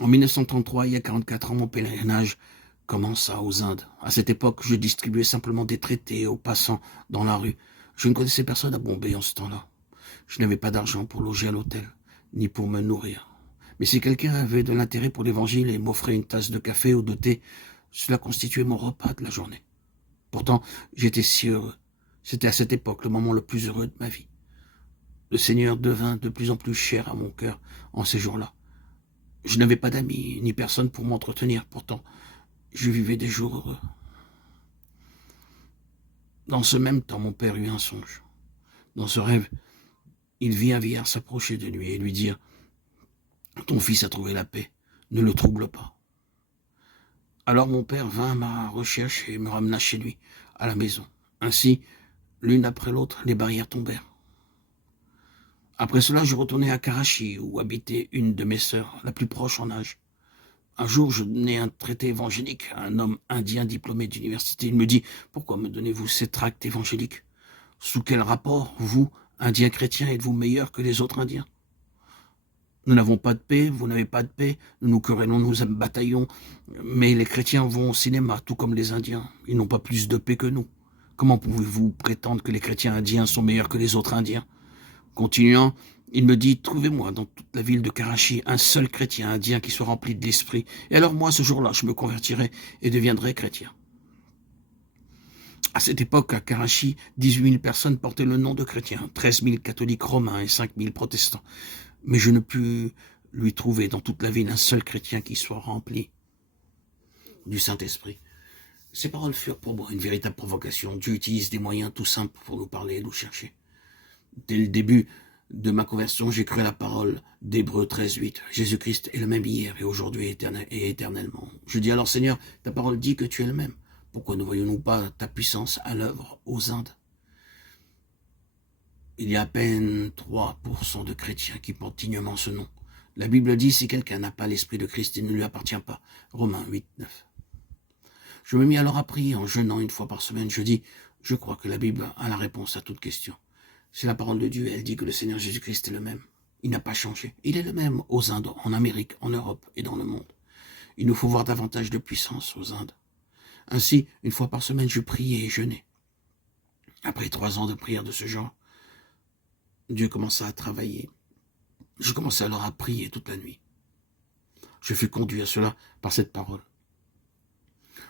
En 1933, il y a 44 ans, mon pèlerinage commença aux Indes. À cette époque, je distribuais simplement des traités aux passants dans la rue. Je ne connaissais personne à Bombay en ce temps-là. Je n'avais pas d'argent pour loger à l'hôtel, ni pour me nourrir. Mais si quelqu'un avait de l'intérêt pour l'évangile et m'offrait une tasse de café ou de thé, cela constituait mon repas de la journée. Pourtant, j'étais si heureux. C'était à cette époque le moment le plus heureux de ma vie. Le Seigneur devint de plus en plus cher à mon cœur en ces jours-là. Je n'avais pas d'amis, ni personne pour m'entretenir. Pourtant, je vivais des jours heureux. Dans ce même temps, mon père eut un songe. Dans ce rêve, il vit un vieillard s'approcher de lui et lui dire « Ton fils a trouvé la paix, ne le trouble pas. » Alors mon père vint à ma recherche et me ramena chez lui, à la maison. Ainsi, l'une après l'autre, les barrières tombèrent. Après cela, je retournai à Karachi, où habitait une de mes sœurs, la plus proche en âge. Un jour, je donnai un traité évangélique à un homme indien diplômé d'université. Il me dit « Pourquoi me donnez-vous ces tracts évangéliques? Sous quel rapport, vous, Indiens chrétiens, êtes-vous meilleurs que les autres Indiens? Nous n'avons pas de paix, vous n'avez pas de paix, nous nous querellons, nous bataillons, mais les chrétiens vont au cinéma, tout comme les Indiens. Ils n'ont pas plus de paix que nous. Comment pouvez-vous prétendre que les chrétiens indiens sont meilleurs que les autres Indiens? » Continuant, il me dit « Trouvez-moi dans toute la ville de Karachi un seul chrétien indien qui soit rempli de l'esprit, et alors moi, ce jour-là, je me convertirai et deviendrai chrétien. » À cette époque, à Karachi, 18 000 personnes portaient le nom de chrétiens, 13 000 catholiques romains et 5 000 protestants. Mais je ne pus lui trouver dans toute la ville un seul chrétien qui soit rempli du Saint-Esprit. Ces paroles furent pour moi une véritable provocation. Dieu utilise des moyens tout simples pour nous parler et nous chercher. Dès le début de ma conversion, j'ai cru à la parole d'Hébreux 13:8. Jésus-Christ est le même hier et aujourd'hui et éternellement. Je dis alors, Seigneur, ta parole dit que tu es le même. Pourquoi ne voyons-nous pas ta puissance à l'œuvre aux Indes? Il y a à peine 3% de chrétiens qui portent dignement ce nom. La Bible dit, si quelqu'un n'a pas l'esprit de Christ, il ne lui appartient pas. Romains 8:9. Je me mis alors à prier en jeûnant une fois par semaine. Je dis, je crois que la Bible a la réponse à toute question. C'est la parole de Dieu, elle dit que le Seigneur Jésus-Christ est le même. Il n'a pas changé. Il est le même aux Indes, en Amérique, en Europe et dans le monde. Il nous faut voir davantage de puissance aux Indes. Ainsi, une fois par semaine, je priais et jeûnais. Après 3 ans de prière de ce genre, Dieu commença à travailler. Je commençai alors à prier toute la nuit. Je fus conduit à cela par cette parole.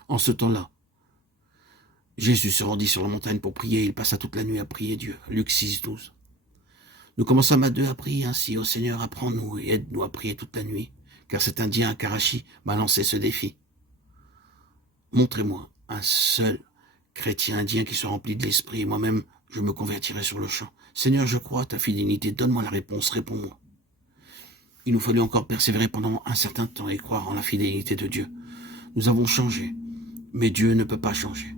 En ce temps-là, Jésus se rendit sur la montagne pour prier. Il passa toute la nuit à prier Dieu. Luc 6:12. Nous commençâmes à deux à prier ainsi. Ô Seigneur, apprends-nous et aide-nous à prier toute la nuit, car cet Indien à Karachi m'a lancé ce défi. Montrez-moi un seul chrétien indien qui soit rempli de l'esprit, et moi-même, je me convertirai sur le champ. Seigneur, je crois à ta fidélité. Donne-moi la réponse, réponds-moi. Il nous fallut encore persévérer pendant un certain temps et croire en la fidélité de Dieu. Nous avons changé, mais Dieu ne peut pas changer.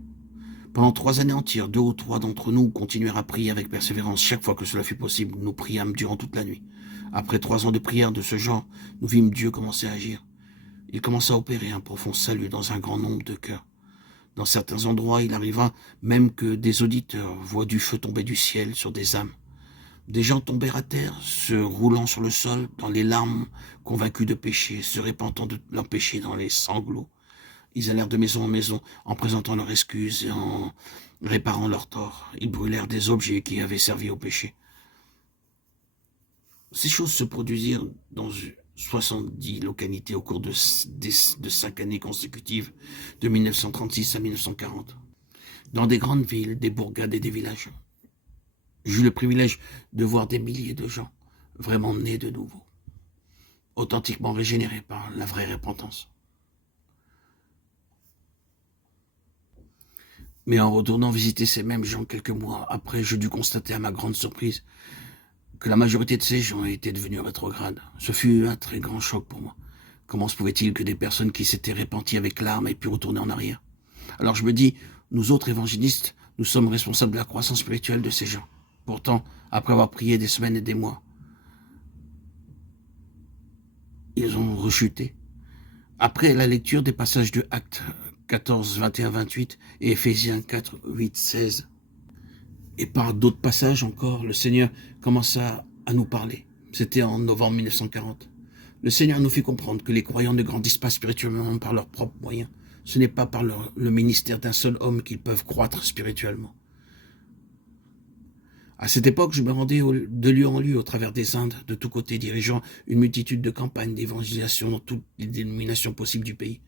Pendant 3 années entières, 2 ou 3 d'entre nous continuèrent à prier avec persévérance. Chaque fois que cela fut possible, nous priâmes durant toute la nuit. Après 3 ans de prière de ce genre, nous vîmes Dieu commencer à agir. Il commença à opérer un profond salut dans un grand nombre de cœurs. Dans certains endroits, il arriva même que des auditeurs voient du feu tomber du ciel sur des âmes. Des gens tombèrent à terre, se roulant sur le sol, dans les larmes, convaincus de péché, se repentant de leur péché dans les sanglots. Ils allèrent de maison en maison, en présentant leurs excuses et en réparant leurs torts. Ils brûlèrent des objets qui avaient servi au péché. Ces choses se produisirent dans 70 localités au cours de 5 années consécutives, de 1936 à 1940, dans des grandes villes, des bourgades et des villages. J'eus le privilège de voir des milliers de gens vraiment nés de nouveau, authentiquement régénérés par la vraie repentance. Mais en retournant visiter ces mêmes gens quelques mois après, je dus constater à ma grande surprise que la majorité de ces gens étaient devenus rétrogrades. Ce fut un très grand choc pour moi. Comment se pouvait-il que des personnes qui s'étaient repenties avec larmes aient pu retourner en arrière? Alors je me dis, nous autres évangélistes, nous sommes responsables de la croissance spirituelle de ces gens. Pourtant, après avoir prié des semaines et des mois, ils ont rechuté. Après la lecture des passages de Actes 14, 21, 28 et Éphésiens 4, 8, 16, et par d'autres passages encore, le Seigneur commença à nous parler. C'était en novembre 1940. Le Seigneur nous fait comprendre que les croyants ne grandissent pas spirituellement par leurs propres moyens. Ce n'est pas par le ministère d'un seul homme qu'ils peuvent croître spirituellement. À cette époque, je me rendais de lieu en lieu au travers des Indes, de tous côtés, dirigeant une multitude de campagnes d'évangélisation dans toutes les dénominations possibles du pays.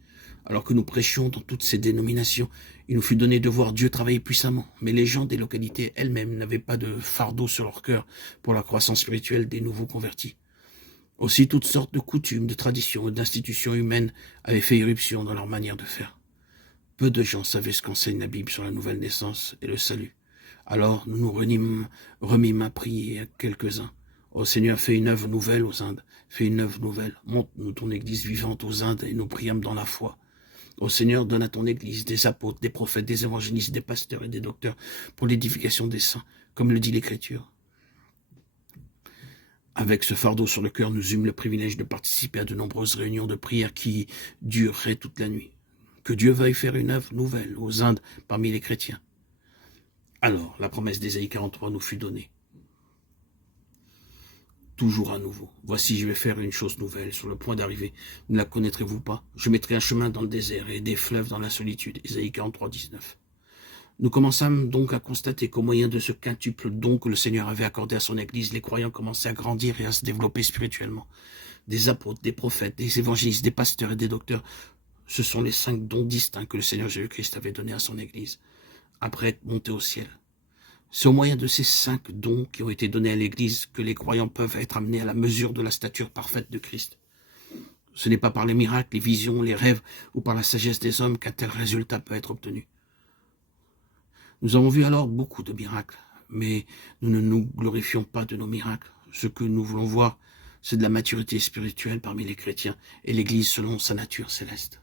Alors que nous prêchions dans toutes ces dénominations, il nous fut donné de voir Dieu travailler puissamment. Mais les gens des localités elles-mêmes n'avaient pas de fardeau sur leur cœur pour la croissance spirituelle des nouveaux convertis. Aussi, toutes sortes de coutumes, de traditions et d'institutions humaines avaient fait irruption dans leur manière de faire. Peu de gens savaient ce qu'enseigne la Bible sur la nouvelle naissance et le salut. Alors nous nous remîmes à prier à quelques-uns. Ô Seigneur, fais une œuvre nouvelle aux Indes, fais une œuvre nouvelle. Montre-nous ton Église vivante aux Indes et nous priâmes dans la foi. Ô Seigneur, donne à ton Église des apôtres, des prophètes, des évangélistes, des pasteurs et des docteurs pour l'édification des saints, comme le dit l'Écriture. Avec ce fardeau sur le cœur, nous eûmes le privilège de participer à de nombreuses réunions de prière qui dureraient toute la nuit. Que Dieu veuille faire une œuvre nouvelle aux Indes parmi les chrétiens. Alors, la promesse d'Ésaïe 43 nous fut donnée. Toujours à nouveau. Voici, je vais faire une chose nouvelle sur le point d'arriver. Ne la connaîtrez-vous pas? Je mettrai un chemin dans le désert et des fleuves dans la solitude. Ésaïe 43, 19. Nous commençâmes donc à constater qu'au moyen de ce quintuple don que le Seigneur avait accordé à son Église, les croyants commençaient à grandir et à se développer spirituellement. Des apôtres, des prophètes, des évangélistes, des pasteurs et des docteurs, ce sont les 5 dons distincts que le Seigneur Jésus-Christ avait donnés à son Église, après être monté au ciel. C'est au moyen de ces 5 dons qui ont été donnés à l'Église que les croyants peuvent être amenés à la mesure de la stature parfaite de Christ. Ce n'est pas par les miracles, les visions, les rêves ou par la sagesse des hommes qu'un tel résultat peut être obtenu. Nous avons vu alors beaucoup de miracles, mais nous ne nous glorifions pas de nos miracles. Ce que nous voulons voir, c'est de la maturité spirituelle parmi les chrétiens et l'Église selon sa nature céleste.